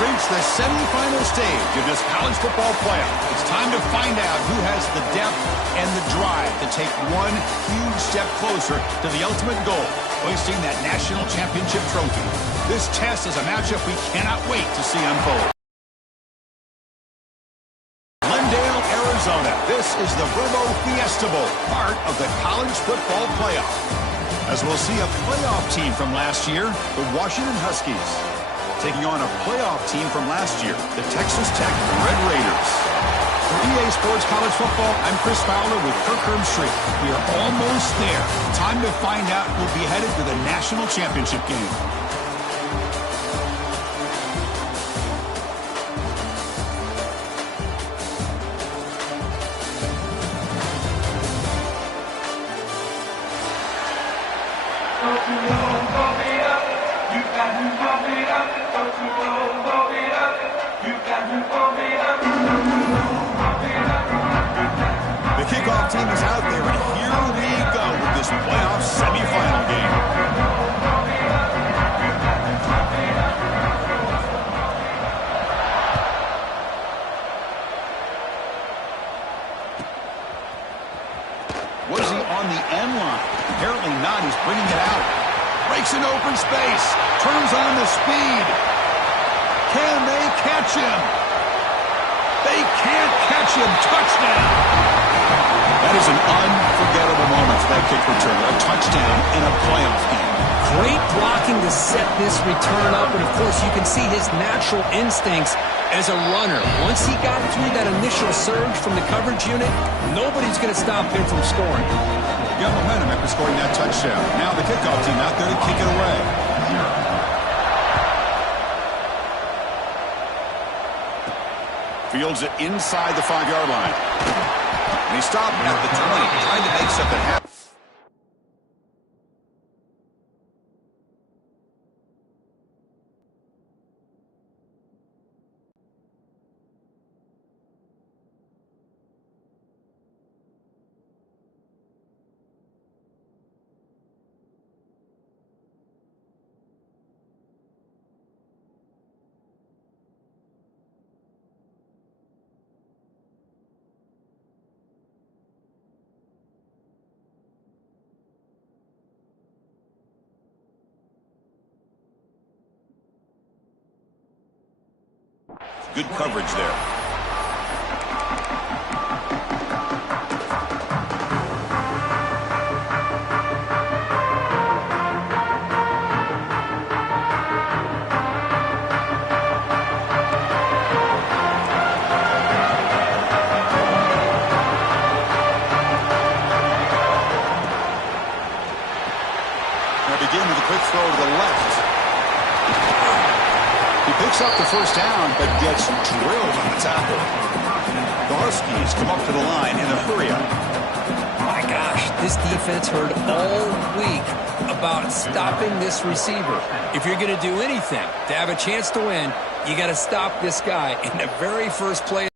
reached the semifinal stage of this college football playoff. It's time to find out who has the depth and the drive to take one huge step closer to the ultimate goal, hoisting that national championship trophy. This test is a matchup we cannot wait to see unfold. Glendale, Arizona. This is the Verbo Fiesta Bowl, part of the college football playoff. As we'll see a playoff team from last year, the Washington Huskies, taking on a playoff team from last year, the Texas Tech Red Raiders. For EA Sports College Football, I'm Chris Fowler with Kirk Herbstreit. We are almost there. Time to find out who'll be headed to the national championship game. The kickoff team is out there, and here we go with this playoff semifinal game. Was he on the end line? Apparently not. He's bringing it out. Breaks an open space. Turns on the speed. Can they catch him? They can't catch him. Touchdown. That is an unforgettable moment for that kick return. A touchdown in a playoff game. Great blocking to set this return up, and of course you can see his natural instincts as a runner. Once he got through that initial surge from the coverage unit, nobody's going to stop him from scoring. Got momentum after scoring that touchdown. Now the kickoff team out there to kick it away. Fields it inside the 5-yard line. And he stopped at the 20, trying to make something happen. Good coverage there. Now begin with a quick throw to the left. He picks up the first down, but gets drilled on the tackle. The Huskies come up to the line in a hurry-up. My gosh, this defense heard all week about stopping this receiver. If you're going to do anything to have a chance to win, you got to stop this guy in the very first play.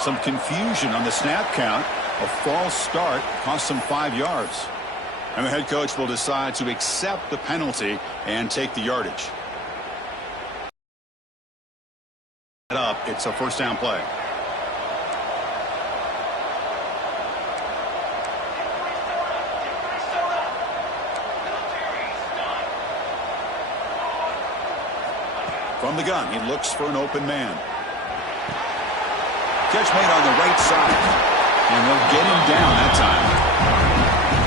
Some confusion on the snap count. A false start cost him 5 yards. And the head coach will decide to accept the penalty and take the yardage. It's a first down play. From the gun, he looks for an open man. Catch made on the right side. And they'll get him down that time.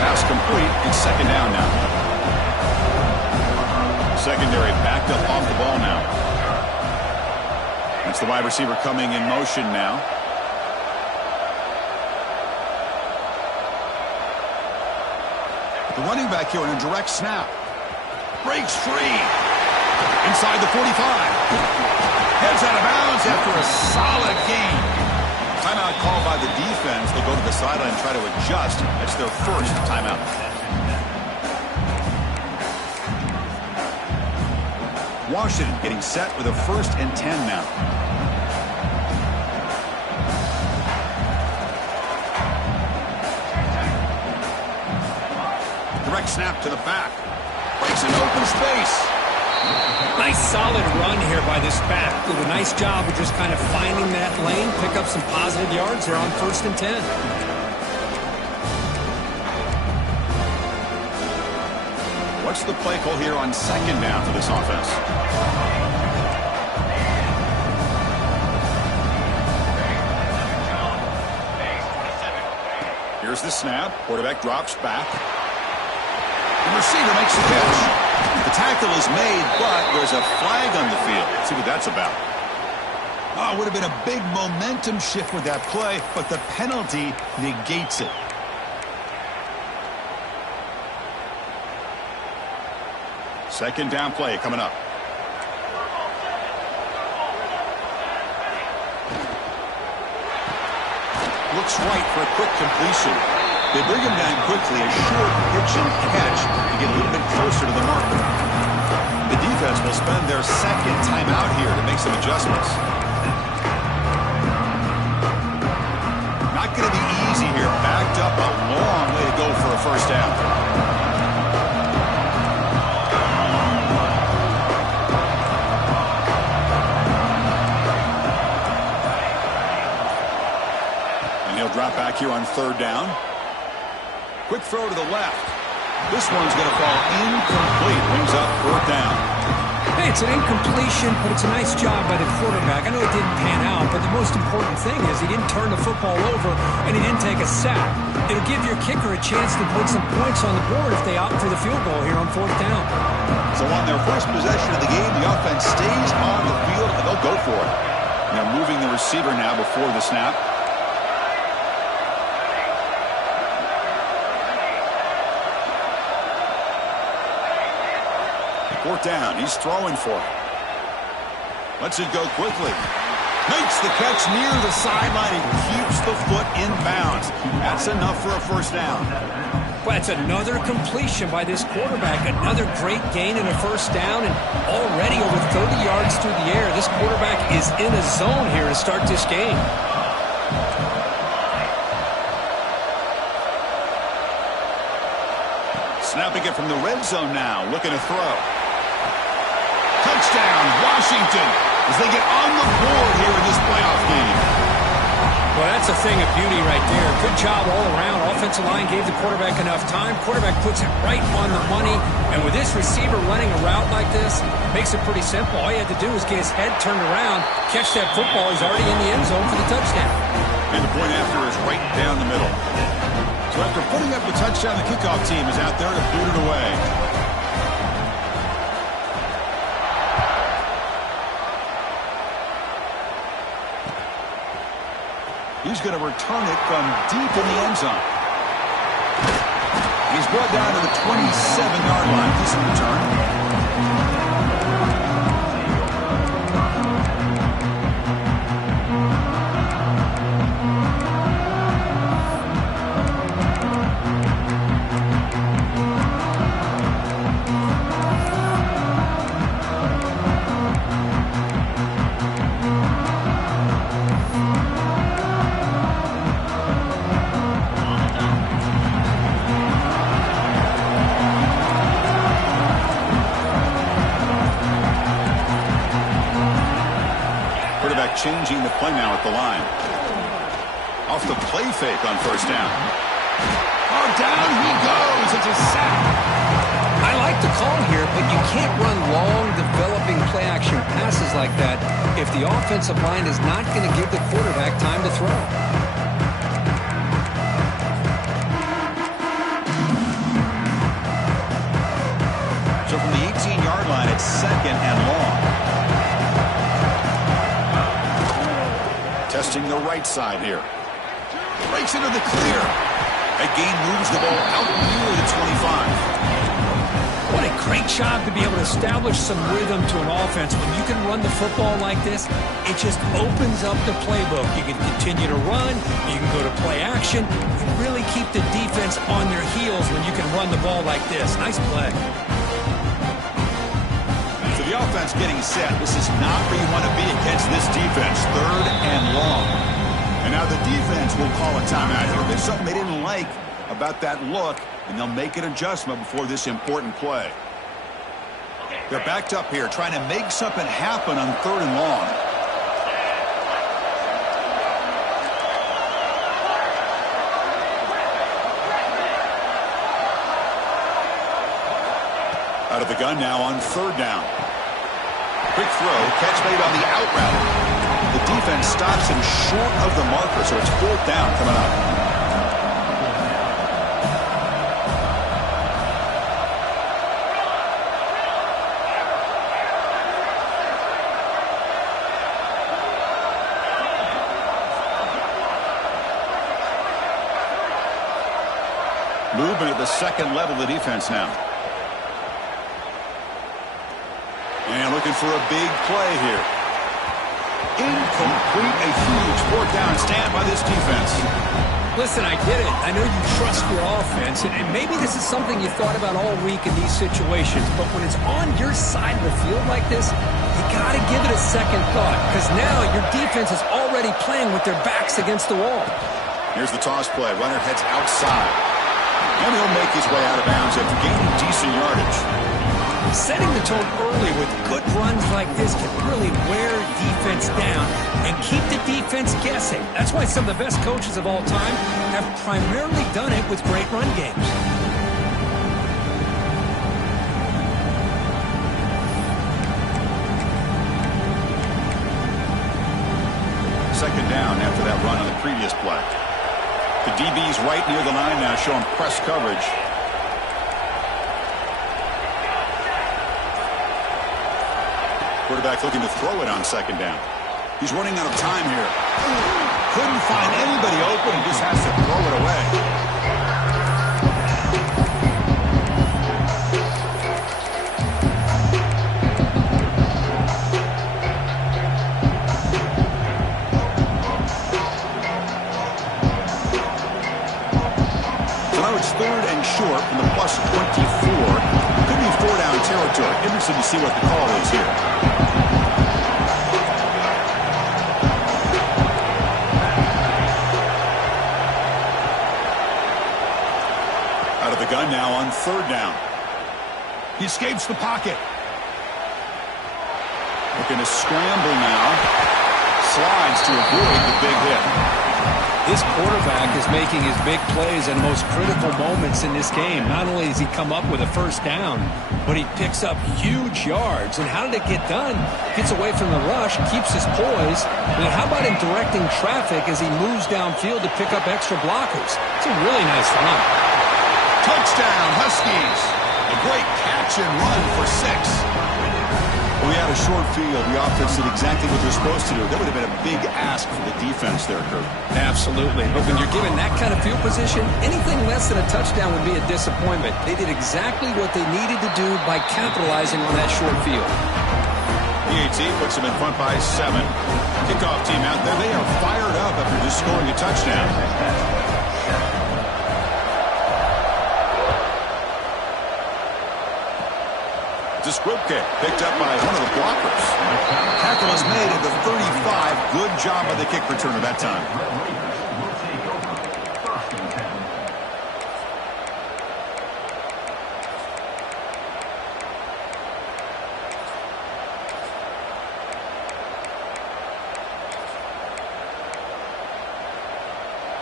Pass complete. It's second down now. Secondary backed up off the ball now. That's the wide receiver coming in motion now. The running back here in a direct snap. Breaks free. Inside the 45. Heads out of bounds after a solid gain. Timeout called by the defense. They'll go to the sideline and try to adjust. That's their first timeout. Washington getting set with a 1st and 10 now. Direct snap to the back. Breaks an open space. Nice solid run here by this back. Did a nice job of just kind of finding that lane, pick up some positive yards there on 1st and 10. What's the play call here on 2nd down for this offense? Here's the snap. Quarterback drops back. The receiver makes the catch. The tackle is made, but there's a flag on the field. Let's see what that's about. Oh, it would have been a big momentum shift with that play, but the penalty negates it. Second down play coming up. Looks right for a quick completion. They bring him down quickly, a short pitch and catch to get a little bit closer to the marker. The defense will spend their second timeout here to make some adjustments. Not going to be easy here. Backed up a long way to go for a first down. Drop back here on 3rd down. Quick throw to the left. This one's going to fall incomplete. Brings up 4th down. Hey, it's an incompletion, but it's a nice job by the quarterback. I know it didn't pan out, but the most important thing is he didn't turn the football over and he didn't take a sack. It'll give your kicker a chance to put some points on the board if they opt for the field goal here on 4th down. So on their first possession of the game, the offense stays on the field and they'll go for it. They're moving the receiver now before the snap. 4th down. He's throwing for it. Lets it go quickly. Makes the catch near the sideline and keeps the foot in bounds. That's enough for a first down. Well, it's another completion by this quarterback. Another great gain in a first down, and already over 30 yards through the air. This quarterback is in a zone here to start this game. Snapping it from the red zone now. Looking to throw. Touchdown, Washington, as they get on the board here in this playoff game. Well, that's a thing of beauty right there. Good job all around. Offensive line gave the quarterback enough time. Quarterback puts it right on the money. And with this receiver running a route like this, makes it pretty simple. All he had to do was get his head turned around, catch that football. He's already in the end zone for the touchdown. And the point after is right down the middle. So after putting up the touchdown, the kickoff team is out there to boot it away. He's going to return it from deep in the end zone. He's brought down to the 27-yard line. Decent return. Changing the play now at the line. Off the play fake on first down. Oh, down he goes. It's a sack. I like the call here, but you can't run long, developing play-action passes like that if the offensive line is not going to give the quarterback time to throw. So from the 18-yard line, it's 2nd and long. Testing the right side here. Breaks into the clear. That gain moves the ball out near the 25. What a great job to be able to establish some rhythm to an offense. When you can run the football like this, it just opens up the playbook. You can continue to run. You can go to play action. You really keep the defense on their heels when you can run the ball like this. Nice play. So the offense getting set. This is not where you want to be against this defense. 3rd and long. And now the defense will call a timeout here. There's something they didn't like about that look, and they'll make an adjustment before this important play. They're backed up here, trying to make something happen on 3rd and long. Out of the gun now on 3rd down. Quick throw, catch made on the out route. The defense stops him short of the marker, so it's 4th down coming up. Movement at the second level of the defense now. And looking for a big play here. Incomplete, a huge 4th down stand by this defense. Listen, I get it. I know you trust your offense, and maybe this is something you thought about all week in these situations, but when it's on your side of the field like this, you got to give it a second thought, because now your defense is already playing with their backs against the wall. Here's the toss play. Runner heads outside. And he'll make his way out of bounds after gaining decent yardage. Setting the tone early with good runs like this can really wear defense down and keep the defense guessing. That's why some of the best coaches of all time have primarily done it with great run games. Second down after that run on the previous play. The DB's right near the line now, showing press coverage. Quarterback looking to throw it on 2nd down. He's running out of time here. Couldn't find anybody open. He just has to throw it away. It's 3rd and short from the plus 24. Could be 4-down territory. Interested to see what the call is here. Out of the gun now on 3rd down. He escapes the pocket. Looking to scramble now. Slides to avoid the big hit. This quarterback is making his big plays in the most critical moments in this game. Not only does he come up with a 1st down, but he picks up huge yards. And how did it get done? Gets away from the rush, keeps his poise. And how about him directing traffic as he moves downfield to pick up extra blockers? It's a really nice run. Touchdown, Huskies. A great catch and run for 6. We had a short field. The offense did exactly what they're supposed to do. That would have been a big ask for the defense there, Kurt. Absolutely. But when you're given that kind of field position, anything less than a touchdown would be a disappointment. They did exactly what they needed to do by capitalizing on that short field. PAT puts them in front by 7. Kickoff team out there. They are fired up after just scoring a touchdown. Disquipke picked up by one of the blockers. Tackle is made at the 35. Good job by the kick returner that time.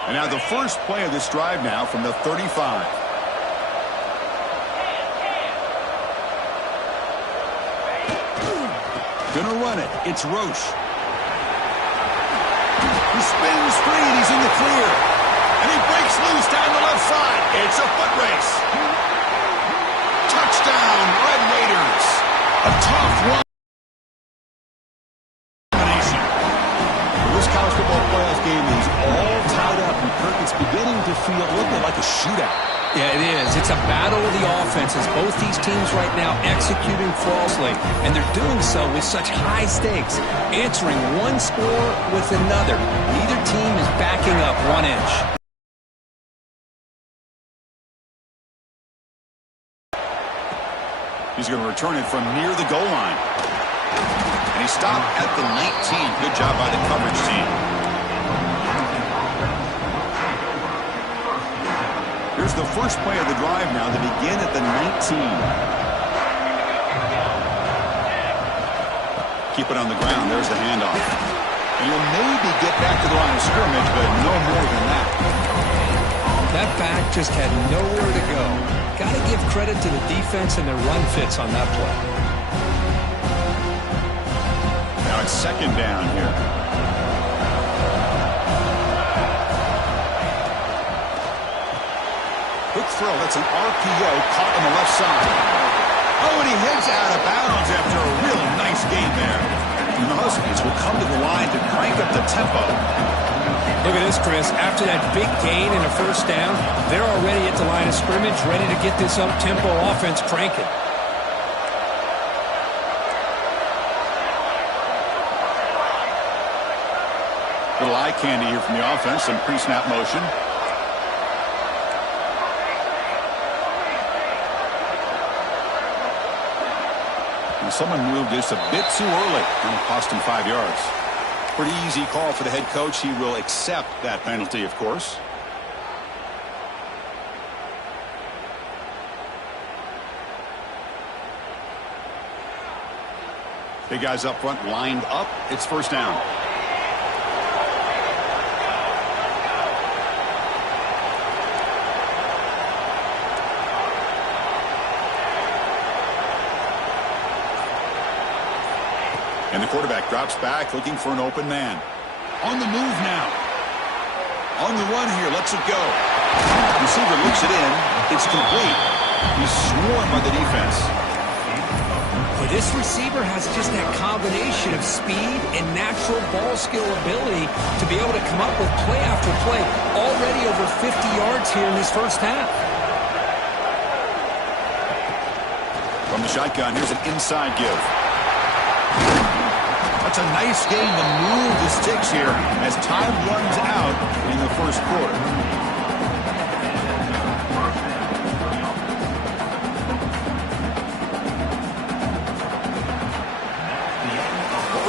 And now the first play of this drive now from the 35. Gonna run it. It's Roche. He spins free, and he's in the clear. And he breaks loose down the left side. It's a foot race. Touchdown, Red Raiders. A tough one. This college football playoff game is all tied up, and Kirk, it's beginning to feel a little bit like a shootout. Yeah, it is. It's a battle of the offenses. Both these teams right now executing flawlessly, and they're doing so with such high stakes, answering one score with another. Neither team is backing up 1 inch. He's going to return it from near the goal line. And he stopped at the 19. Good job by the coverage team. Here's the first play of the drive now to begin at the 19. keep it on the ground. There's the handoff. And he'll maybe get back to the line of scrimmage, but no more than that. That back just had nowhere to go. Got to give credit to the defense and their run fits on that play. Now it's second down here. Quick throw. That's an RPO caught on the left side. Oh, and he heads out of bounds after a real nice game there. And the Huskies will come to the line to crank up the tempo. Look at this, Chris. After that big gain and a first down, they're already at the line of scrimmage, ready to get this up-tempo offense cranking. Little eye candy here from the offense, some pre-snap motion. And someone moved just a bit too early, and it cost him 5 yards. Pretty easy call for the head coach. He will accept that penalty, of course. Big guys up front lined up. It's first down. And the quarterback drops back, looking for an open man. On the move now. On the run here, lets it go. Receiver looks it in. It's complete. He's swarmed by the defense. Well, this receiver has just that combination of speed and natural ball skill ability to be able to come up with play after play. Already over 50 yards here in this first half. From the shotgun, here's an inside give. That's a nice game to move the sticks here as time runs out in the first quarter.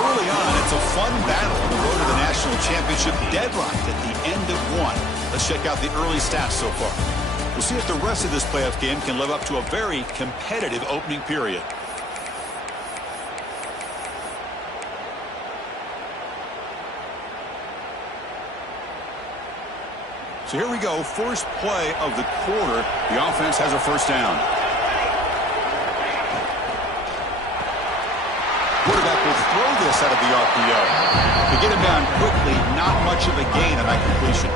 Early on, it's a fun battle on the road to the national championship, deadlocked at the end of one. Let's check out the early stats so far. We'll see if the rest of this playoff game can live up to a very competitive opening period. So here we go, first play of the quarter. The offense has a first down. Quarterback will throw this out of the RPO. To get him down quickly, not much of a gain on that completion.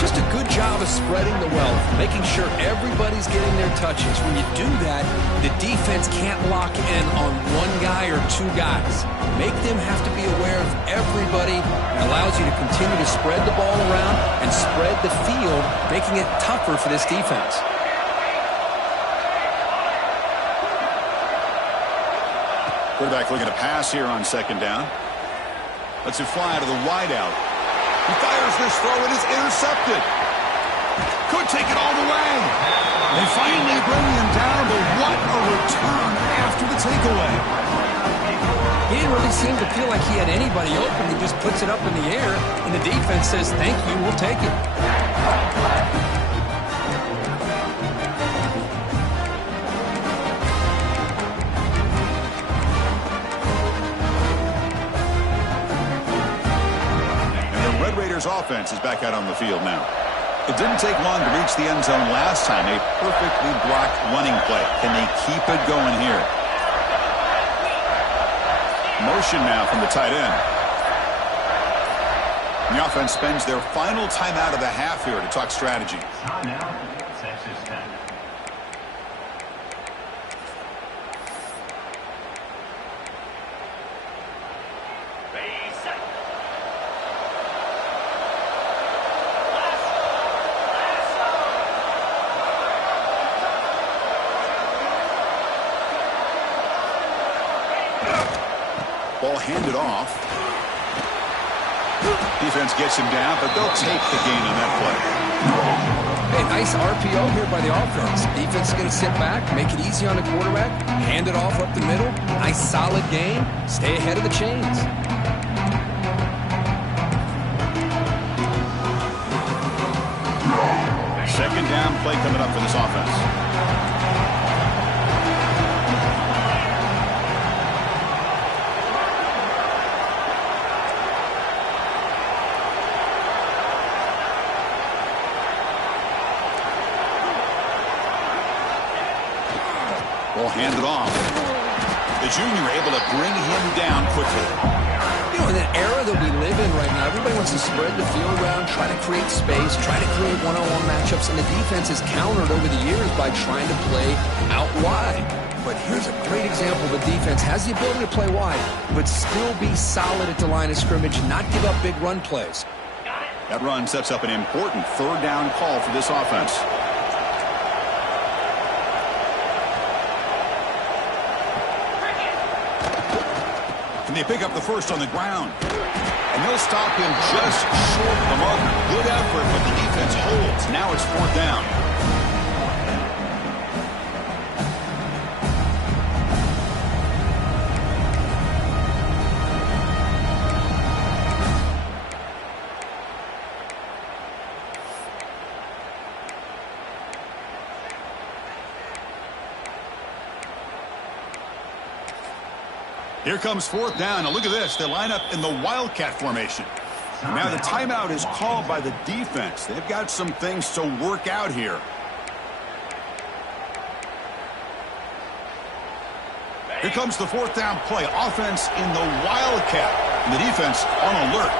Just a good job of spreading the wealth, making sure everybody's getting their touches. When you do that, the defense can't lock in on one guy or two guys. Make them have to be aware of everybody. It allows you to continue to spread the ball around and spread the field, making it tougher for this defense. Quarterback looking to pass here on second down. Lets it fly to the wideout. He fires this throw. It is intercepted. Could take it all the way. They finally bring him down, but what a return after the takeaway. He didn't really seem to feel like he had anybody open. He just puts it up in the air, and the defense says, thank you, we'll take it. Offense is back out on the field now. It didn't take long to reach the end zone last time. A perfectly blocked running play. Can they keep it going here? Motion now from the tight end. And the offense spends their final timeout of the half here to talk strategy. Ball handed off. Defense gets him down, but they'll take the gain on that play. Hey, nice RPO here by the offense. Defense is going to sit back, make it easy on the quarterback, hand it off up the middle. Nice solid game. Stay ahead of the chains. Second down play coming up for this offense. Will hand it off. The junior able to bring him down quickly. You know, in an era that we live in right now, everybody wants to spread the field around, try to create space, try to create one-on-one matchups, and the defense has countered over the years by trying to play out wide. But here's a great example of a defense has the ability to play wide, but still be solid at the line of scrimmage, not give up big run plays. That run sets up an important third down call for this offense. And they pick up the first on the ground. And they'll stop him just short of the marker. Good effort, but the defense holds. Now it's fourth down. Here comes fourth down. Now look at this. They line up in the Wildcat formation. Now the timeout is called by the defense. They've got some things to work out here. Here comes the fourth down play. Offense in the Wildcat. And the defense on alert.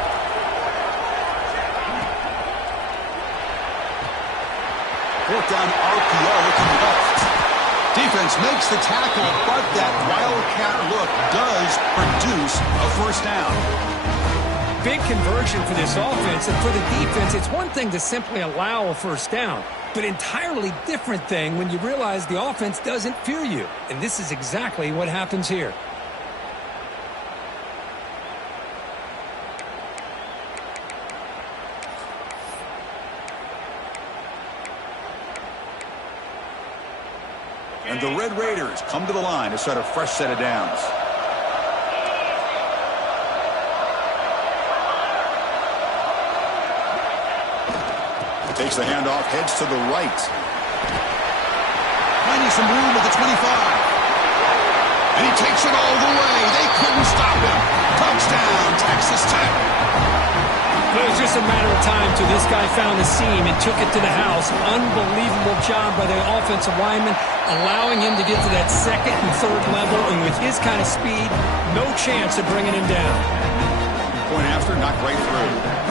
Fourth down RPO to the left. Defense makes the tackle, but that Wildcat look does produce a first down. Big conversion for this offense, and for the defense, it's one thing to simply allow a first down, but entirely different thing when you realize the offense doesn't fear you. And this is exactly what happens here. And the Red Raiders come to the line to start a fresh set of downs. Takes the handoff, heads to the right. Finding some room at the 25. And he takes it all the way. They couldn't stop him. Touchdown, Texas Tech. It was just a matter of time till this guy found the seam and took it to the house. Unbelievable job by the offensive lineman, allowing him to get to that second and third level, and with his kind of speed, no chance of bringing him down. Point after, knocked right through.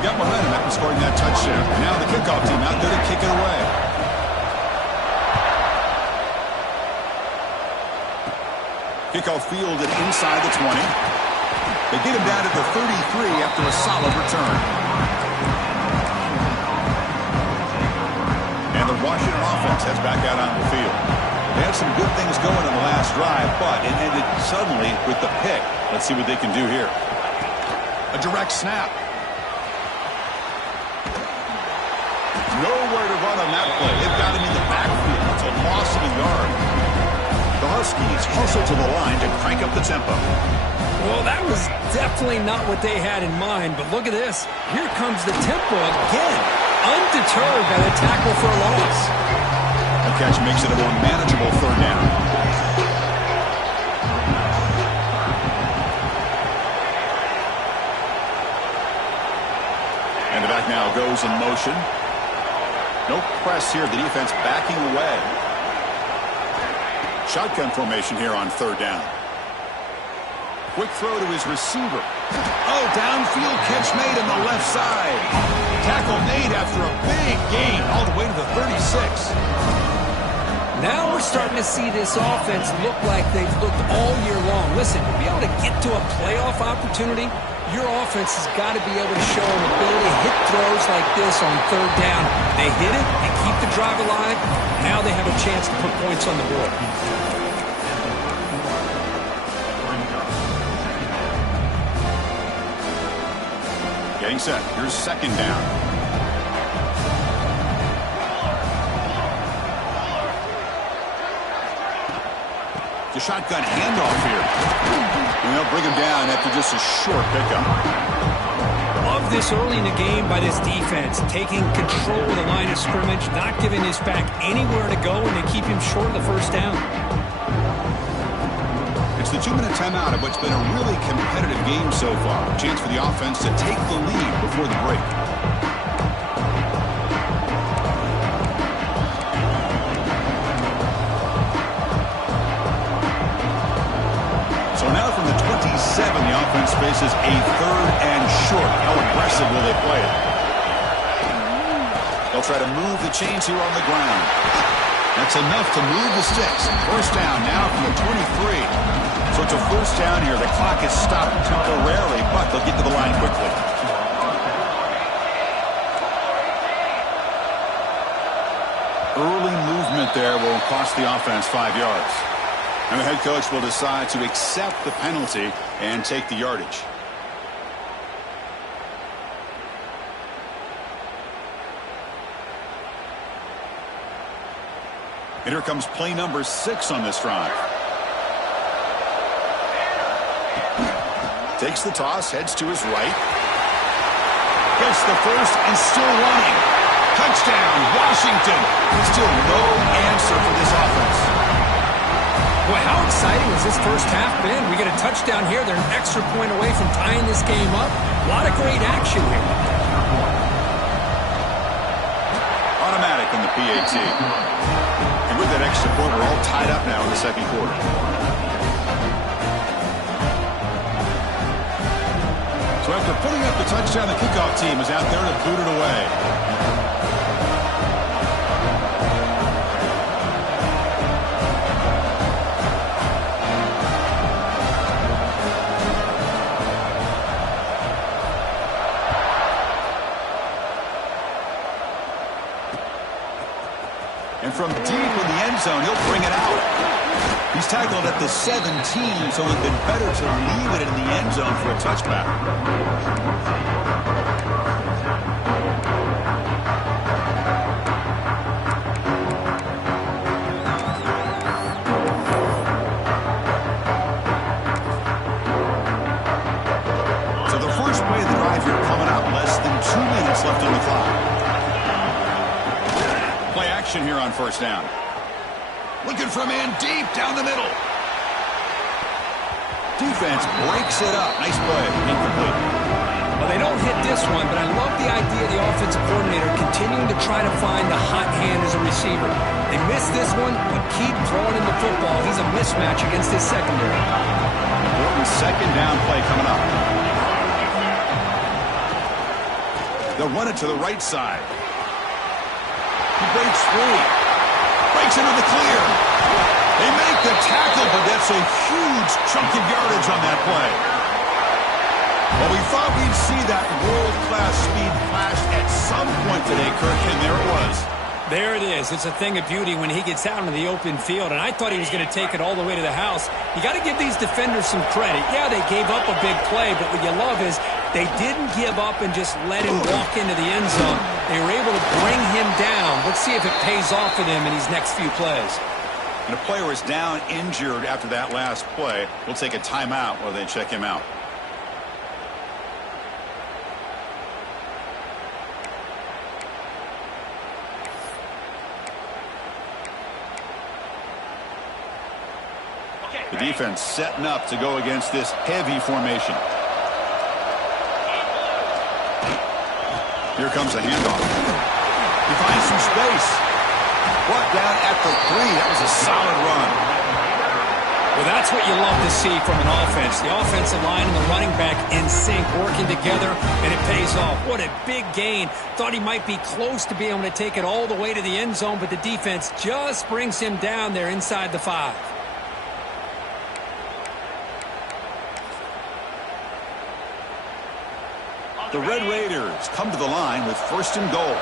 Got momentum after scoring that touchdown. Now the kickoff team out there to kick it away. Kickoff fielded inside the 20. They get him down to the 33 after a solid return. And the Washington offense heads back out on the field. They had some good things going in the last drive, but it ended suddenly with the pick. Let's see what they can do here. A direct snap. Nowhere to run on that play. They've got him in the backfield. It's a loss of a yard. The Huskies hustle to the line to crank up the tempo. Well, that was definitely not what they had in mind, but look at this. Here comes the tempo again, undeterred by the tackle for a loss. The catch makes it a more manageable third down. And the back now goes in motion. No press here. The defense backing away. Shotgun formation here on third down. Quick throw to his receiver. Oh, downfield catch made on the left side. Tackle made after a big gain all the way to the 36. Now we're starting to see this offense look like they've looked all year long. Listen, to be able to get to a playoff opportunity, your offense has got to be able to show an ability to hit throws like this on third down. They hit it, they keep the drive alive. Now they have a chance to put points on the board. Getting set. Here's second down. The shotgun handoff here. And they'll bring him down after just a short pickup. Love this early in the game by this defense, taking control of the line of scrimmage, not giving this back anywhere to go, and they keep him short of the first down. It's the 2-minute timeout of what's been a really competitive game so far. A chance for the offense to take the lead before the break. offense faces a 3rd and short. How aggressive will they play it? They'll try to move the chains here on the ground. That's enough to move the sticks. First down now from the 23. So it's a first down here. The clock is stopped temporarily, but they'll get to the line quickly. Early movement there will cost the offense 5 yards. And the head coach will decide to accept the penalty and take the yardage. And here comes play number 6 on this drive. Takes the toss, heads to his right. Gets the first and still running. Touchdown, Washington. Still no answer for this offense. Boy, how exciting has this first half been? We get a touchdown here. They're an extra point away from tying this game up. A lot of great action here. Automatic in the PAT. And with that extra point, we're all tied up now in the second quarter. So after putting up the touchdown, the kickoff team is out there to boot it away. And from deep in the end zone, he'll bring it out. He's tackled at the 17, so it would have been better to leave it in the end zone for a touchback. So the first play of the drive here coming up, less than 2 minutes left on the clock. Play action here on first down. Looking for a man deep down the middle. Defense breaks it up. Nice play. Incomplete. Well, they don't hit this one, but I love the idea of the offensive coordinator continuing to try to find the hot hand as a receiver. They missed this one, but keep throwing him the football. He's a mismatch against his secondary. Important second down play coming up. They'll run it to the right side. He breaks free. Breaks into the clear. They make the tackle, but that's a huge chunk of yardage on that play. Well, we thought we'd see that world-class speed flash at some point today, Kirk, and there it was. There it is. It's a thing of beauty when he gets out into the open field, and I thought he was going to take it all the way to the house. You got to give these defenders some credit. Yeah, they gave up a big play, but what you love is they didn't give up and just let him walk into the end zone. They were able to bring him down. Let's see if it pays off for them in these next few plays. And a player is down injured after that last play. We'll take a timeout while they check him out. The defense setting up to go against this heavy formation. Here comes a handoff. He finds some space. Brought down at the 3. That was a solid run. Well, that's what you love to see from an offense. The offensive line and the running back in sync, working together, and it pays off. What a big gain. Thought he might be close to being able to take it all the way to the end zone, but the defense just brings him down there inside the 5. The Red Raiders come to the line with first and goal.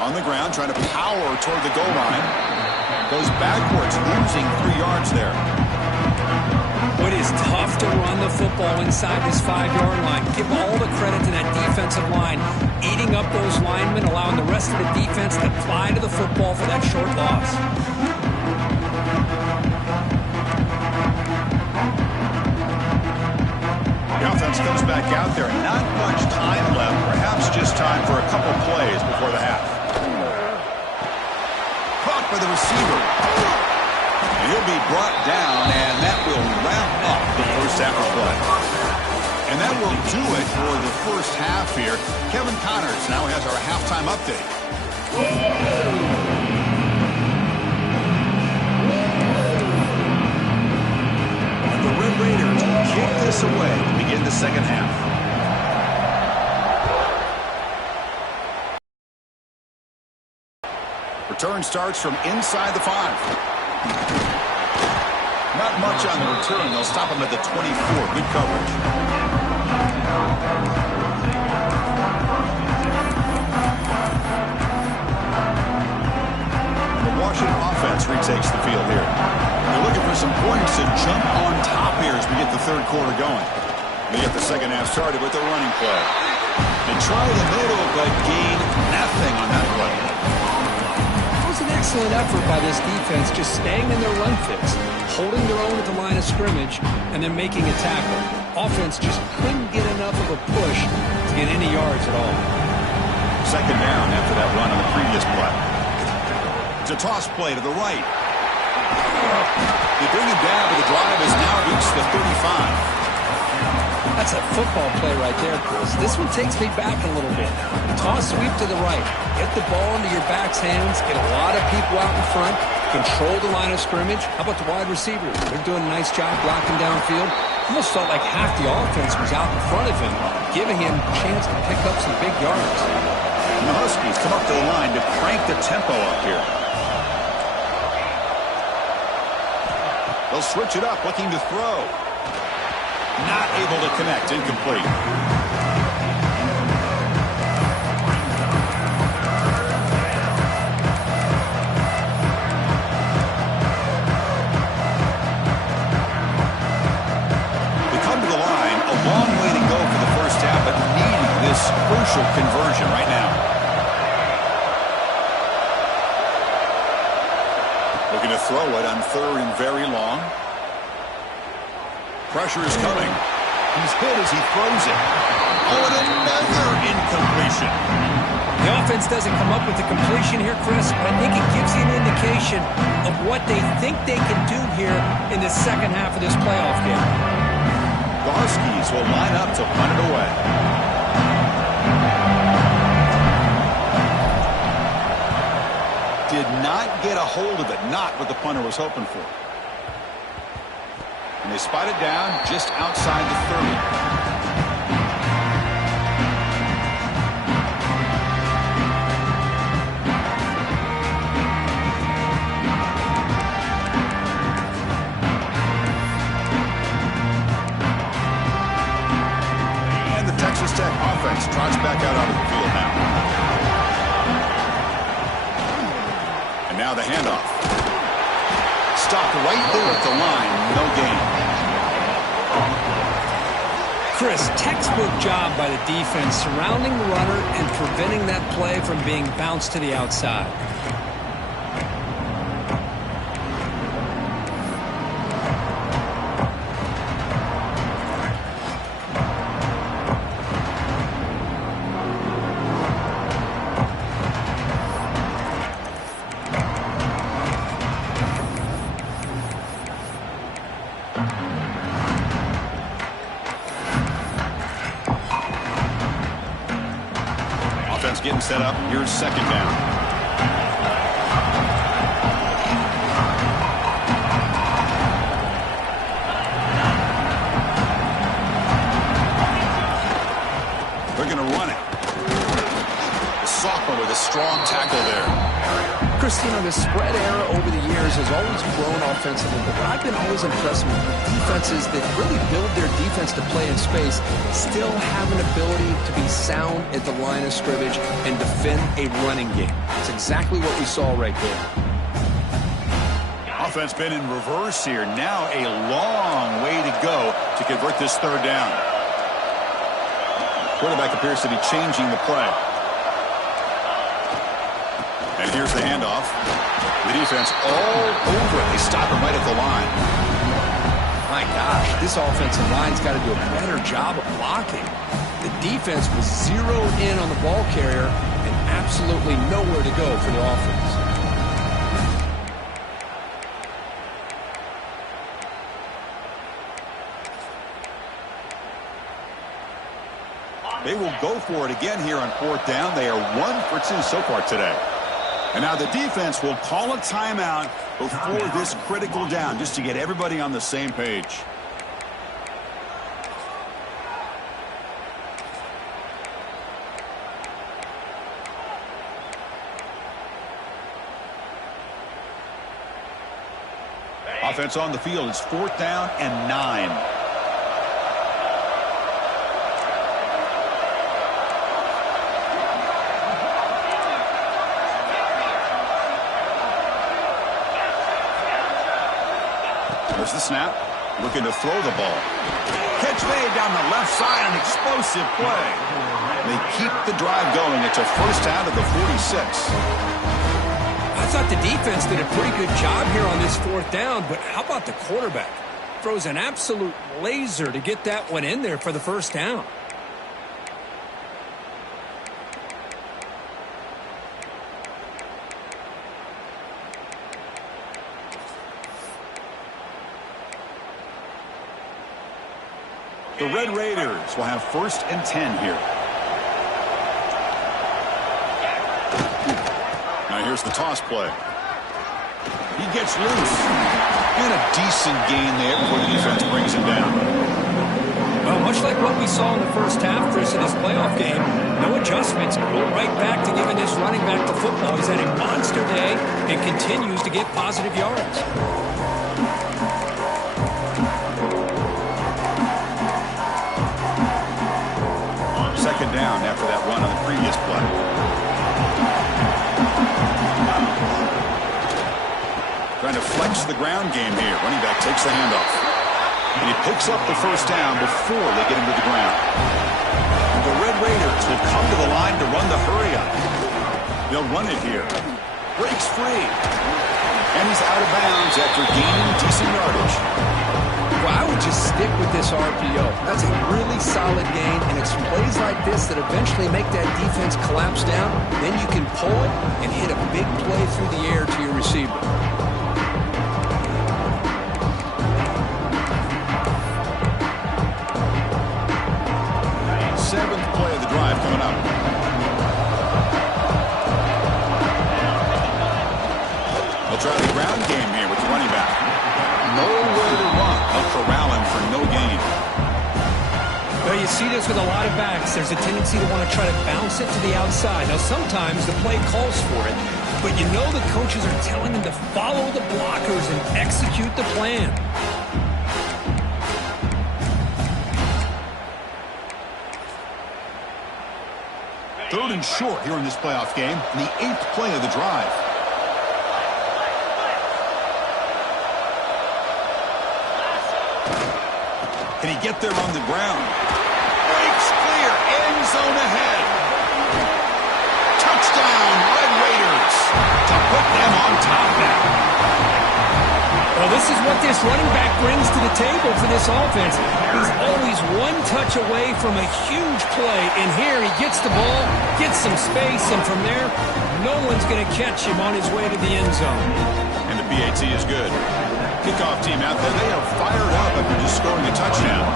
On the ground, trying to power toward the goal line. Goes backwards, losing 3 yards there. It is tough to run the football inside this 5-yard line. Give all the credit to that defensive line, eating up those linemen, allowing the rest of the defense to fly to the football for that short loss. The offense comes back out there. Not much time left. Perhaps just time for a couple plays before the half. Caught by the receiver. And he'll be brought down, and that will wrap up the first half of play. And that will do it for the first half here. Kevin Connors now has our halftime update. minutes away to begin the second half. Return starts from inside the 5. Not much on the return. They'll stop him at the 24. Good coverage. The Washington offense retakes the field here. They're looking for some points to jump on top here as we get the third quarter going. They get the second half started with a running play. They try the middle, but gain nothing on that play. It was an excellent effort by this defense, just staying in their run fix, holding their own at the line of scrimmage, and then making a tackle. Offense just couldn't get enough of a push to get any yards at all. Second down after that run on the previous play. It's a toss play to the right. They bring him down, but the drive has now reached the 35. That's a football play right there, Chris. This one takes me back a little bit. Toss sweep to the right. Get the ball into your back's hands. Get a lot of people out in front. Control the line of scrimmage. How about the wide receivers? They're doing a nice job blocking downfield. Almost felt like half the offense was out in front of him, giving him a chance to pick up some big yards. And the Huskies come up to the line to crank the tempo up here. They'll switch it up, looking to throw. Not able to connect. Incomplete. They come to the line. A long way to go for the first half, but needing this crucial conversion right now. Looking to throw it on third and very long. Pressure is coming. He's hit as he throws it. Oh, and another incompletion. The offense doesn't come up with the completion here, Chris, but I think it gives you an indication of what they think they can do here in the second half of this playoff game. The Huskies will line up to punt it away. Did not get a hold of it. Not what the punter was hoping for. And they spot it down just outside the 30. And the Texas Tech offense trots back out onto the field now. And now the handoff. Stopped right there at the line. No gain. Chris, textbook job by the defense surrounding the runner and preventing that play from being bounced to the outside. Getting set up. Here's second down. They're going to run it. The sophomore with a strong tackle there. Christina, the spread era over the years has always grown offensively, but what I've been always impressed with defenses that really build their defense to play in space still have an ability to be sound at the line of scrimmage and defend a running game. That's exactly what we saw right there. Offense been in reverse here. Now a long way to go to convert this third down. Quarterback appears to be changing the play. And here's the handoff. The defense all over it. They stop him right at the line. My gosh, this offensive line's got to do a better job of blocking. The defense was zeroed in on the ball carrier and absolutely nowhere to go for the offense. They will go for it again here on fourth down. They are 1 for 2 so far today. And now the defense will call a timeout before this critical down, just to get everybody on the same page. Offense on the field. It's 4th down and 9. There's the snap. Looking to throw the ball. Catch made down the left side. An explosive play. They keep the drive going. It's a first down to the 46. I thought the defense did a pretty good job here on this 4th down, but how about the quarterback? Throws an absolute laser to get that one in there for the first down. The Red Raiders will have 1st and 10 here. Now here's the toss play. He gets loose. And a decent gain there before the defense brings him down. Well, much like what we saw in the first half, Chris, in this playoff game, no adjustments. Go right back to giving this running back the football. He's had a monster day and continues to get positive yards. Second down after that run on the previous play. Trying to flex the ground game here. Running back takes the handoff. And he picks up the first down before they get him to the ground. And the Red Raiders will come to the line to run the hurry up. They'll run it here. Breaks free. And he's out of bounds after gaining decent yardage. Well, I would just stick with this RPO. That's a really solid gain, and it's plays like this that eventually make that defense collapse down. Then you can pull it and hit a big play through the air to your receiver. 7th play of the drive coming up. They'll try the ground game here with the running back. Nowhere to run. They'll corral him for no gain. Well, you see this with a lot of backs. There's a tendency to want to try to bounce it to the outside. Now, sometimes the play calls for it, but you know the coaches are telling them to follow the blockers and execute the plan. Third and short here in this playoff game. The 8th play of the drive. Can he get there on the ground? Breaks clear. End zone ahead. Touchdown, Red Raiders. To put them on top now. Well, this is what this running back brings to the table for this offense. He's always one touch away from a huge play. And here he gets the ball, gets some space, and from there, no one's going to catch him on his way to the end zone. And the PAT is good. Kickoff team out there, they are fired up after just scoring a touchdown.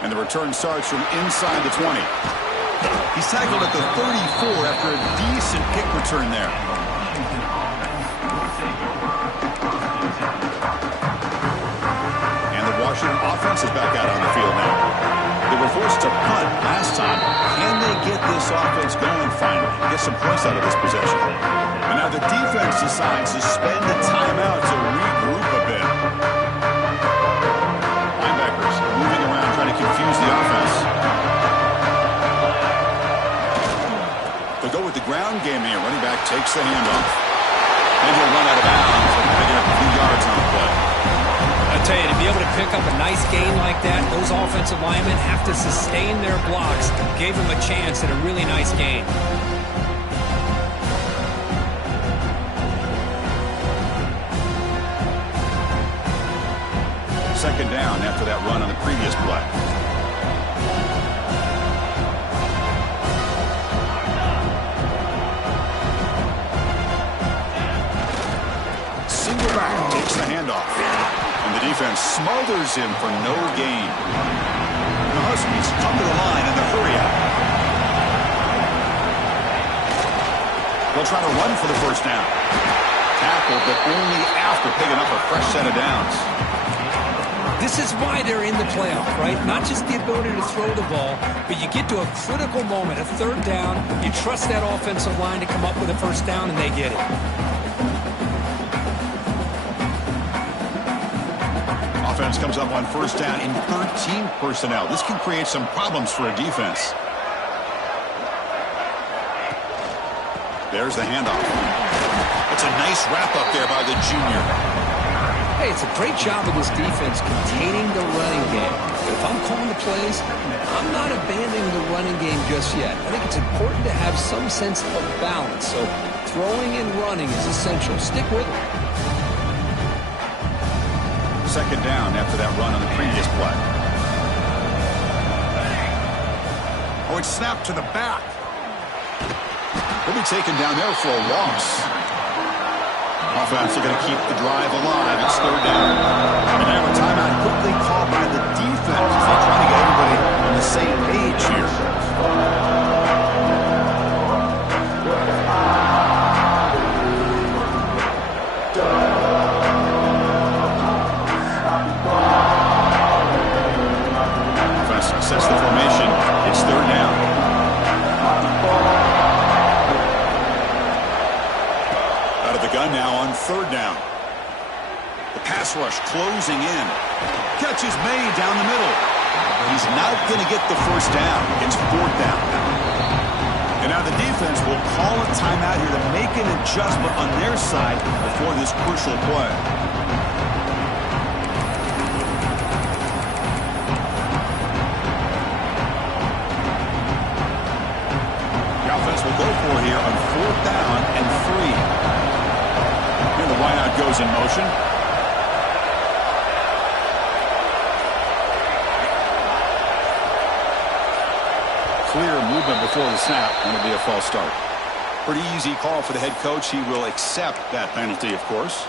And the return starts from inside the 20. He's tackled at the 34 after a decent kick return there. And the Washington offense is back out on the field now. They were forced to punt last time. Can they get this offense going finally? Get some points out of this possession. And now the defense decides to spend the timeout to regroup a bit. Linebackers moving around trying to confuse the offense. They'll go with the ground game here. Running back takes the handoff. And he'll run out of bounds. Picking up a few yards on the play. I tell you, to be able to pick up a nice gain like that, those offensive linemen have to sustain their blocks. Gave him a chance at a really nice gain. Second down after that run on the previous play. Single back takes the handoff. And the defense smothers him for no gain. And the Huskies come to the line in the hurry up. They'll try to run for the first down. Tackled, but only after picking up a fresh set of downs. This is why they're in the playoff, right? Not just the ability to throw the ball, but you get to a critical moment, a third down, you trust that offensive line to come up with a first down, and they get it. Offense comes up on first down in 13 personnel. This can create some problems for a defense. There's the handoff. It's a nice wrap-up there by the junior. Hey, it's a great job of this defense containing the running game. But if I'm calling the plays, I'm not abandoning the running game just yet. I think it's important to have some sense of balance. So throwing and running is essential. Stick with it. Second down after that run on the previous play. Oh, it's snapped to the back. He'll be taken down there for a loss. Offense are going to keep the drive alive. It's third down. And now a timeout quickly called by the defense as they try to get everybody on the same page here. Offense sets the formation. It's third down. Gun now on third down. The pass rush closing in. Catch is made down the middle. He's not going to get the first down. It's fourth down. And now the defense will call a timeout here to make an adjustment on their side before this crucial play. The offense will go for it here on fourth down and 3. The wideout goes in motion. Clear movement before the snap, and it'll be a false start. Pretty easy call for the head coach. He will accept that penalty, of course.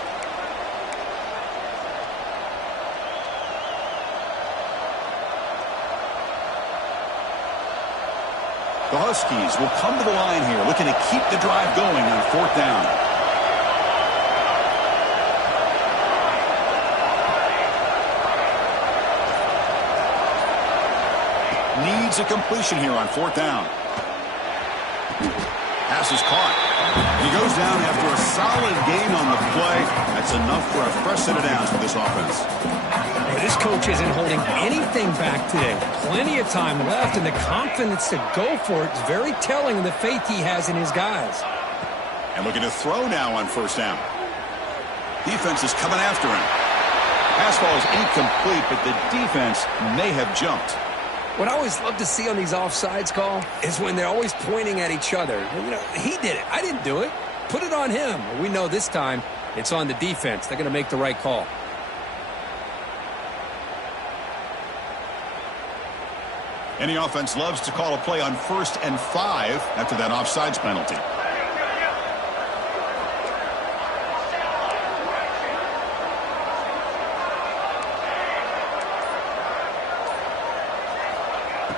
The Huskies will come to the line here, looking to keep the drive going on fourth down. Needs a completion here on fourth down. Pass is caught. He goes down after a solid gain on the play. That's enough for a fresh set of downs for this offense. This coach isn't holding anything back today. Plenty of time left, and the confidence to go for it is very telling of the faith he has in his guys. And looking to throw now on first down. Defense is coming after him. Pass ball is incomplete, but the defense may have jumped. What I always love to see on these offsides call is when they're always pointing at each other. You know, he did it. I didn't do it. Put it on him. We know this time it's on the defense. They're going to make the right call. Any offense loves to call a play on 1st and 5 after that offsides penalty.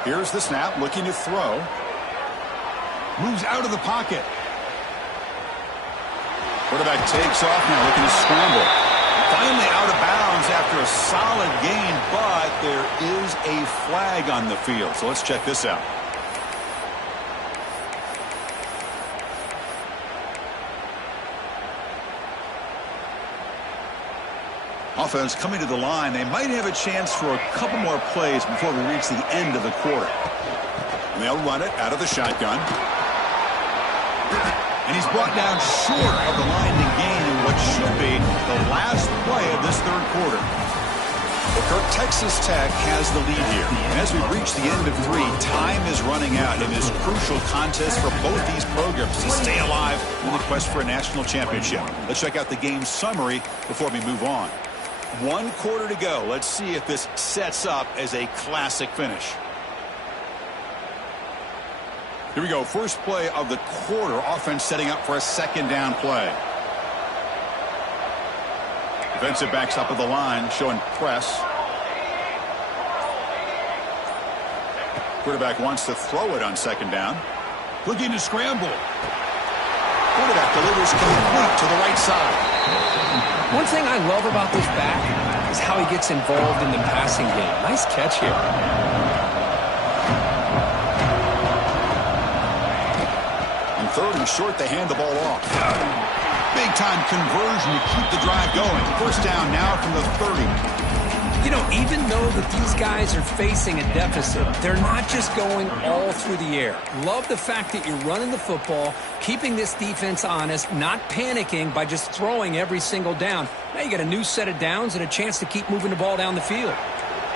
Here's the snap, looking to throw. Moves out of the pocket. Quarterback takes off now, looking to scramble. Finally out of bounds after a solid gain, but there is a flag on the field. So let's check this out. Offense coming to the line. They might have a chance for a couple more plays before we reach the end of the quarter. And they'll run it out of the shotgun. And he's brought down short of the line to gain in what should be the last play of this third quarter. Well, Kirk, Texas Tech has the lead here. And as we reach the end of 3, time is running out in this crucial contest for both these programs to stay alive in the quest for a national championship. Let's check out the game summary before we move on. 1 quarter to go. Let's see if this sets up as a classic finish. Here we go. First play of the quarter. Offense setting up for a second down play. Defensive backs up at the line, showing press. Quarterback wants to throw it on second down. Looking to scramble. Quarterback delivers complete to the right side. One thing I love about this back is how he gets involved in the passing game. Nice catch here. On third and short, they hand the ball off. Big-time conversion to keep the drive going. First down now from the 30. You know, even though that these guys are facing a deficit, they're not just going all through the air. Love the fact that you're running the football, keeping this defense honest, not panicking by just throwing every single down. Now you got a new set of downs and a chance to keep moving the ball down the field.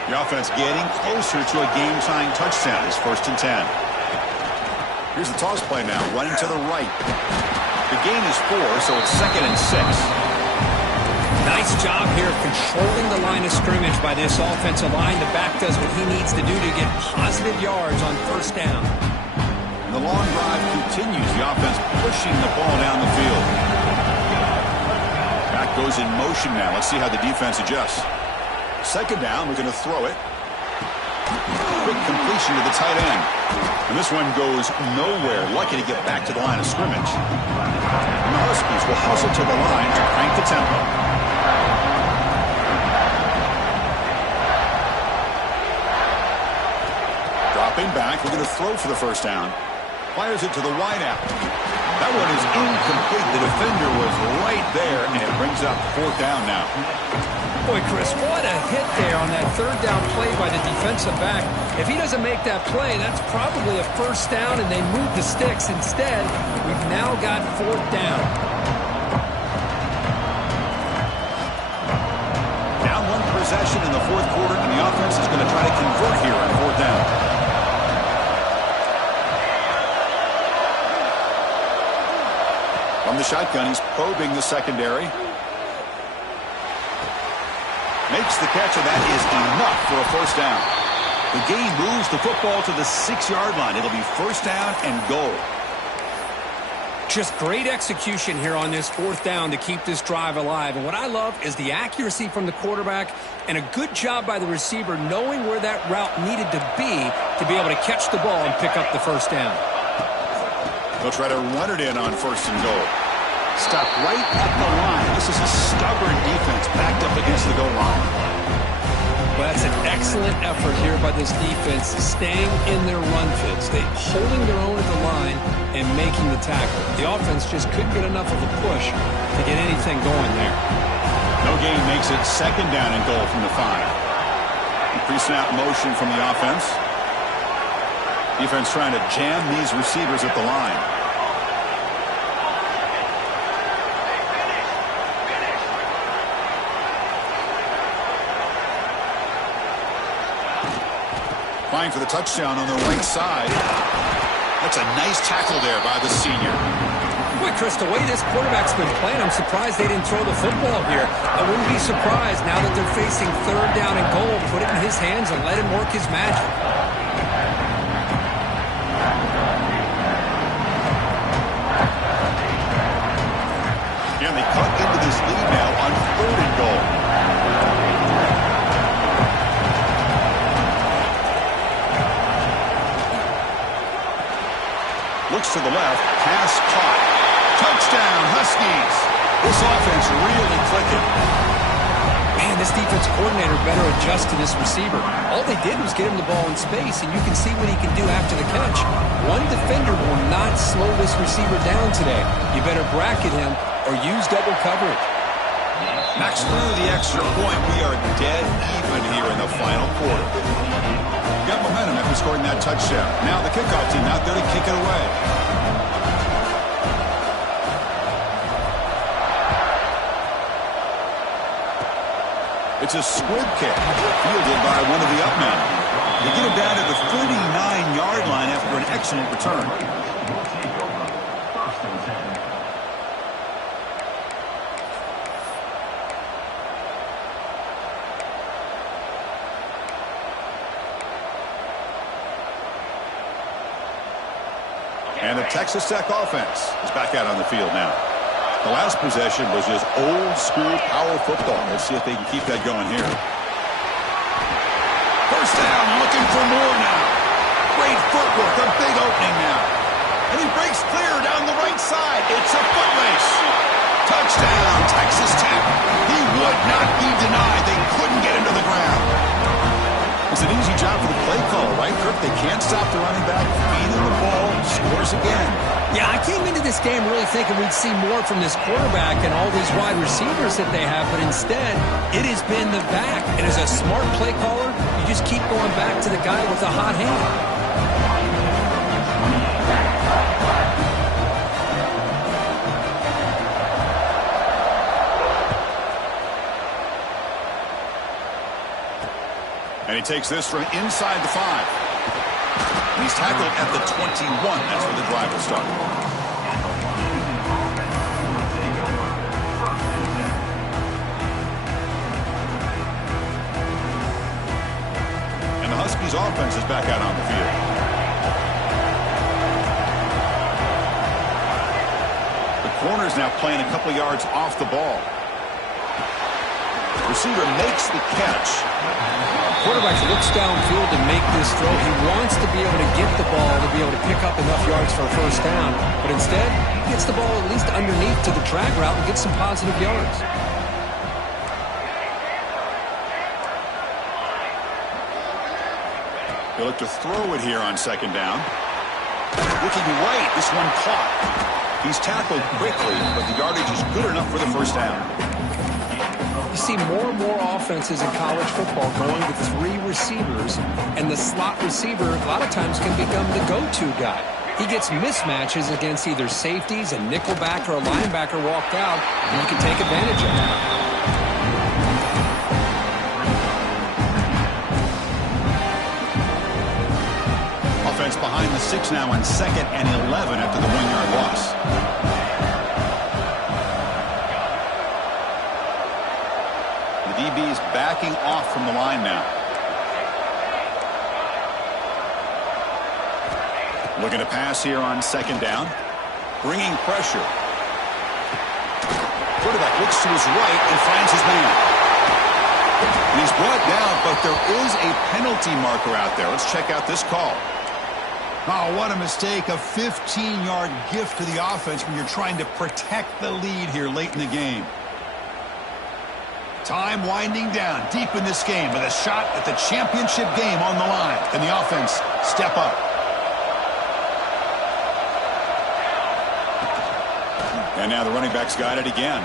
The offense getting closer to a game-tying touchdown. It's 1st and 10. Here's the toss play now, running to the right. The gain is 4, so it's 2nd and 6. Nice job here controlling the line of scrimmage by this offensive line. The back does what he needs to do to get positive yards on first down. And the long drive continues. The offense pushing the ball down the field. Back goes in motion now. Let's see how the defense adjusts. 2nd down, we're going to throw it. Quick completion to the tight end. And this one goes nowhere. Lucky to get back to the line of scrimmage. And the Huskies will hustle to the line to crank the tempo. Dropping back, we're going to throw for the first down. Fires it to the wideout. That one is incomplete. The defender was right there, and it brings up 4th down now. Boy, Chris, what a hit there on that 3rd down play by the defensive back. If he doesn't make that play, that's probably a first down, and they move the sticks. Instead, we've now got 4th down. Down 1 possession in the 4th quarter, and the offense is going to try to convert here on 4th down. From the shotgun, he's probing the secondary. Makes the catch, and that is enough for a first down. The game moves the football to the 6-yard line. It'll be first down and goal. Just great execution here on this 4th down to keep this drive alive. And what I love is the accuracy from the quarterback and a good job by the receiver knowing where that route needed to be able to catch the ball and pick up the first down. They'll try to run it in on 1st and goal. Stop right at the line. This is a stubborn defense backed up against the goal line. Well, that's an excellent effort here by this defense, staying in their run fits. They holding their own at the line and making the tackle. The offense just couldn't get enough of a push to get anything going there. No gain makes it 2nd down and goal from the 5. Pre-snap motion from the offense. Defense trying to jam these receivers at the line. Flying for the touchdown on the right side. That's a nice tackle there by the senior. Boy, Chris, the way this quarterback's been playing, I'm surprised they didn't throw the football here. I wouldn't be surprised now that they're facing 3rd down and goal. Put it in his hands and let him work his magic. And they cut into this lead now on 3rd and goal. Looks to the left, pass caught. Touchdown, Huskies. This offense really clicking. Man, this defense coordinator better adjust to this receiver. All they did was get him the ball in space, and you can see what he can do after the catch. One defender will not slow this receiver down today. You better bracket him or use double coverage. Knocks through the extra point. We are dead even here in the final quarter. Got momentum after scoring that touchdown. Now the kickoff team out there to kick it away. It's a squib kick, fielded by one of the up men. They get him down to the 39-yard line after an excellent return. And the Texas Tech offense is back out on the field now. The last possession was just old-school power football. Let's see if they can keep that going here. First down, looking for more now. Great footwork, a big opening now. And he breaks clear down the right side. It's a foot race. Touchdown, Texas Tech. He would not be denied. They couldn't get him to the ground. It's an easy job for the play caller, right, Kirk? They can't stop the running back, feed him the ball, scores again. Yeah, I came into this game really thinking we'd see more from this quarterback and all these wide receivers that they have, but instead, it has been the back. And as a smart play caller, you just keep going back to the guy with the hot hand. And he takes this from inside the 5. And he's tackled at the 21. That's where the drive will start. And the Huskies offense is back out on the field. The corner's now playing a couple yards off the ball. Receiver makes the catch. Quarterback looks downfield to make this throw. He wants to be able to get the ball to be able to pick up enough yards for a first down. But instead, he gets the ball at least underneath to the drag route and gets some positive yards. They look to throw it here on second down. Looking right, this one caught. He's tackled quickly, but the yardage is good enough for the first down. You see more and more offenses in college football going with 3 receivers, and the slot receiver a lot of times can become the go-to guy. He gets mismatches against either safeties, a nickelback, or a linebacker walked out, and you can take advantage of it. Offense behind the 6 now on 2nd and 11 after the 1-yard loss. DB's backing off from the line now. Looking to pass here on second down. Bringing pressure. Quarterback looks to his right and finds his man. And he's brought down, but there is a penalty marker out there. Let's check out this call. Oh, what a mistake. A 15-yard gift to the offense when you're trying to protect the lead here late in the game. Time winding down deep in this game with a shot at the championship game on the line. Can the offense step up? And now the running back's got it again.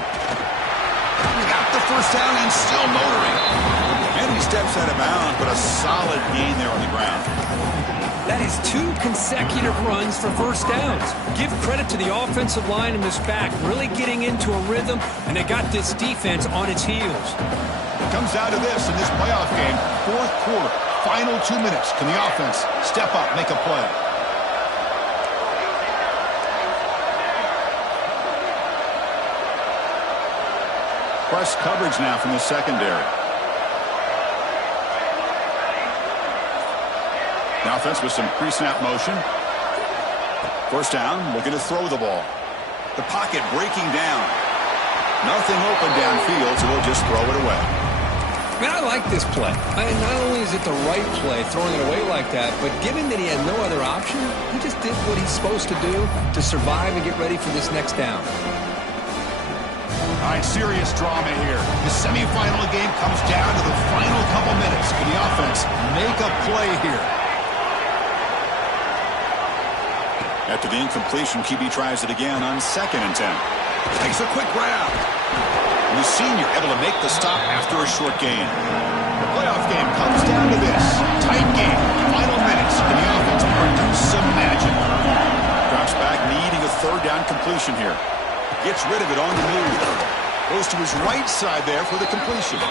Got the first down and still motoring. And he steps out of bounds, but a solid gain there on the ground. That is 2 consecutive runs for first downs. Give credit to the offensive line and this back, really getting into a rhythm, and they got this defense on its heels. It comes down to this in this playoff game. 4th quarter, final 2 minutes. Can the offense step up, make a play? Press coverage now from the secondary. The offense with some pre-snap motion. First down, looking to throw the ball. The pocket breaking down. Nothing open downfield, so they'll just throw it away. Man, I like this play. Not only is it the right play, throwing it away like that, but given that he had no other option, he just did what he's supposed to do to survive and get ready for this next down. All right, serious drama here. The semifinal game comes down to the final couple minutes. Can the offense make a play here? After the incompletion, QB tries it again on 2nd and 10. Takes a quick grab. And the senior able to make the stop after a short gain. The playoff game comes down to this. Tight game. Final minutes. Can the offense produce some magic? Drops back, needing a 3rd down completion here. Gets rid of it on the move. Goes to his right side there for the completion.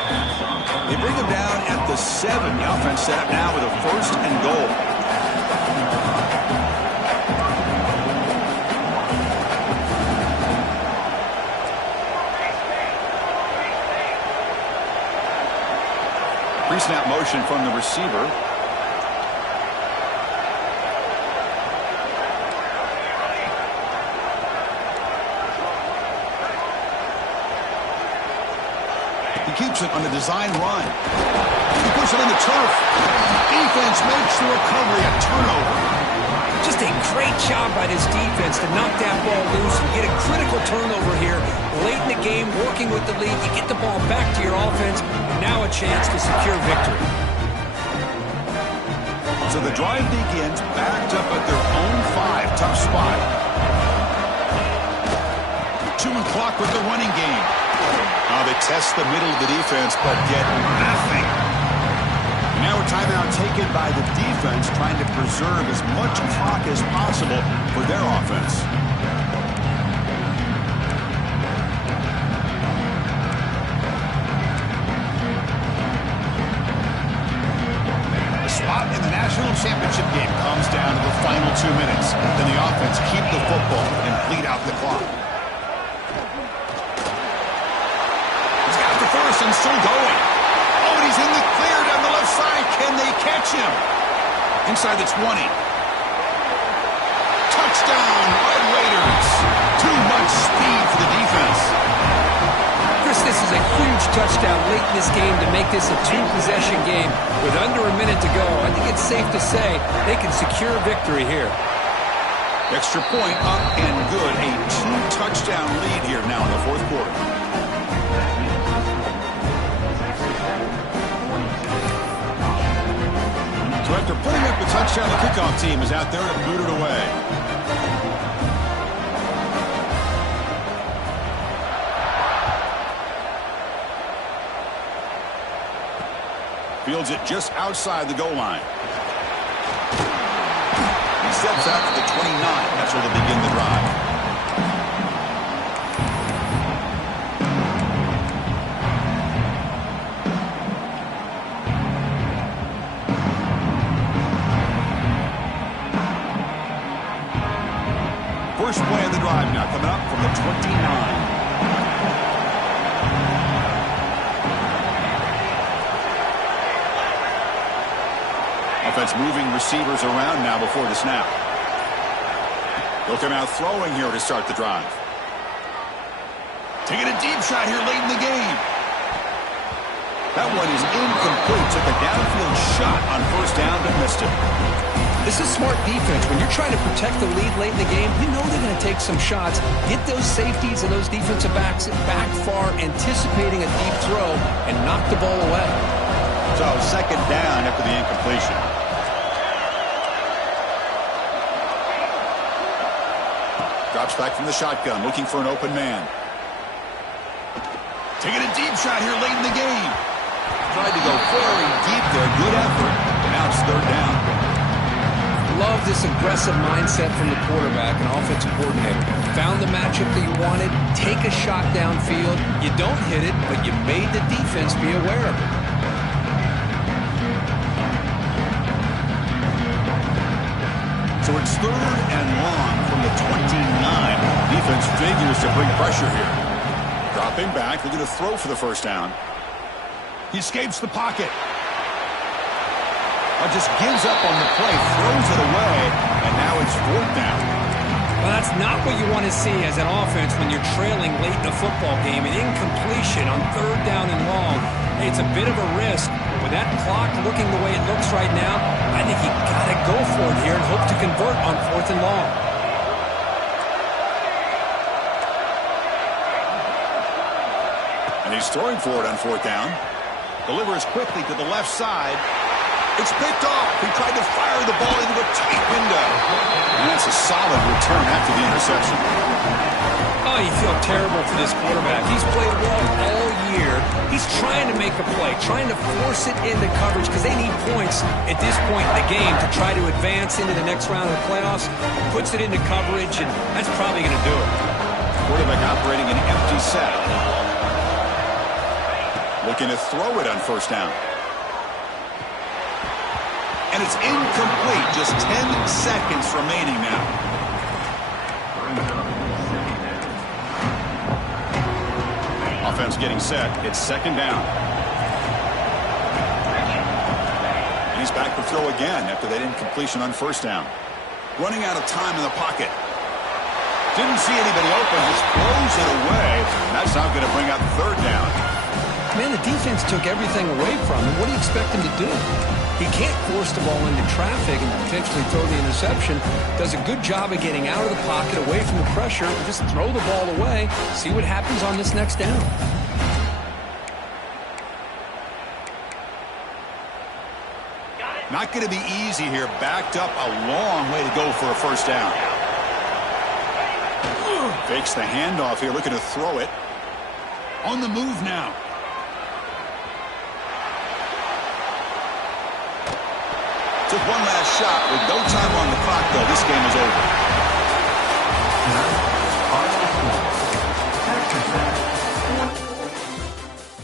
They bring him down at the 7. The offense set up now with a 1st and goal. Pre-snap motion from the receiver. He keeps it on the design run. He puts it in the turf. Defense makes the recovery a turnover. Just a great job by this defense to knock that ball loose and get a critical turnover here late in the game, working with the lead. You get the ball back to your offense, and now a chance to secure victory. So the drive begins backed up at their own 5. Tough spot. Chewing clock with the running game. They test the middle of the defense, but get nothing. Now a timeout taken by the defense, trying to preserve as much clock as possible for their offense. The spot in the national championship game comes down to the final 2 minutes. Then the offense keep the football and bleed out the clock. He's got the first and still going. Oh, and he's in the clear down the left side. Can they catch him? Inside the 20. Touchdown, Red Raiders. Too much speed for the defense. Chris, this is a huge touchdown late in this game to make this a 2-possession game with under a minute to go. I think it's safe to say they can secure victory here. Extra point up and good. A 2-touchdown lead here now in the fourth quarter. So after putting up the touchdown, the kickoff team is out there to boot it away. Fields it just outside the goal line. He steps out to the 29. That's where they begin the drive. First play of the drive now coming up from the 29. Offense moving receivers around now before the snap. They'll come out throwing here to start the drive. Taking a deep shot here late in the game. That one is incomplete. Took a downfield shot on first down but missed it. This is smart defense. When you're trying to protect the lead late in the game, you know they're going to take some shots. Get those safeties and those defensive backs back far, anticipating a deep throw, and knock the ball away. So second down after the incompletion. Drops back from the shotgun, looking for an open man. Taking a deep shot here late in the game. Tried to go very deep there. Good effort. But now it's third down. Love this aggressive mindset from the quarterback and offensive coordinator. Found the matchup that you wanted. Take a shot downfield. You don't hit it, but you made the defense be aware of it. So it's third and long from the 29. Defense figures to bring pressure here. Dropping back, they're going to throw for the first down. He escapes the pocket. Just gives up on the play, throws it away, and now it's fourth down. Well, that's not what you want to see as an offense when you're trailing late in the football game. An incompletion on third down and long. Hey, it's a bit of a risk. With that clock looking the way it looks right now, I think you got to go for it here and hope to convert on fourth and long. And he's throwing for it on fourth down. Delivers quickly to the left side. It's picked off. He tried to fire the ball into a tight window. And that's a solid return after the interception. Oh, you feel terrible for this quarterback. He's played well all year. He's trying to make a play, trying to force it into coverage because they need points at this point in the game to try to advance into the next round of the playoffs. Puts it into coverage, and that's probably going to do it. Quarterback operating an empty set. Looking to throw it on first down. And it's incomplete. Just 10 seconds remaining now. Offense getting set. It's second down. And he's back to throw again after that incompletion on first down. Running out of time in the pocket. Didn't see anybody open. Just throws it away. And that's not going to bring up third down. Man, the defense took everything away from him. What do you expect him to do? He can't force the ball into traffic and potentially throw the interception. Does a good job of getting out of the pocket, away from the pressure, and just throw the ball away. See what happens on this next down. Not going to be easy here. Backed up a long way to go for a first down. Fakes the handoff here, looking to throw it. On the move now. Took one last shot. With no time on the clock, though, this game is over.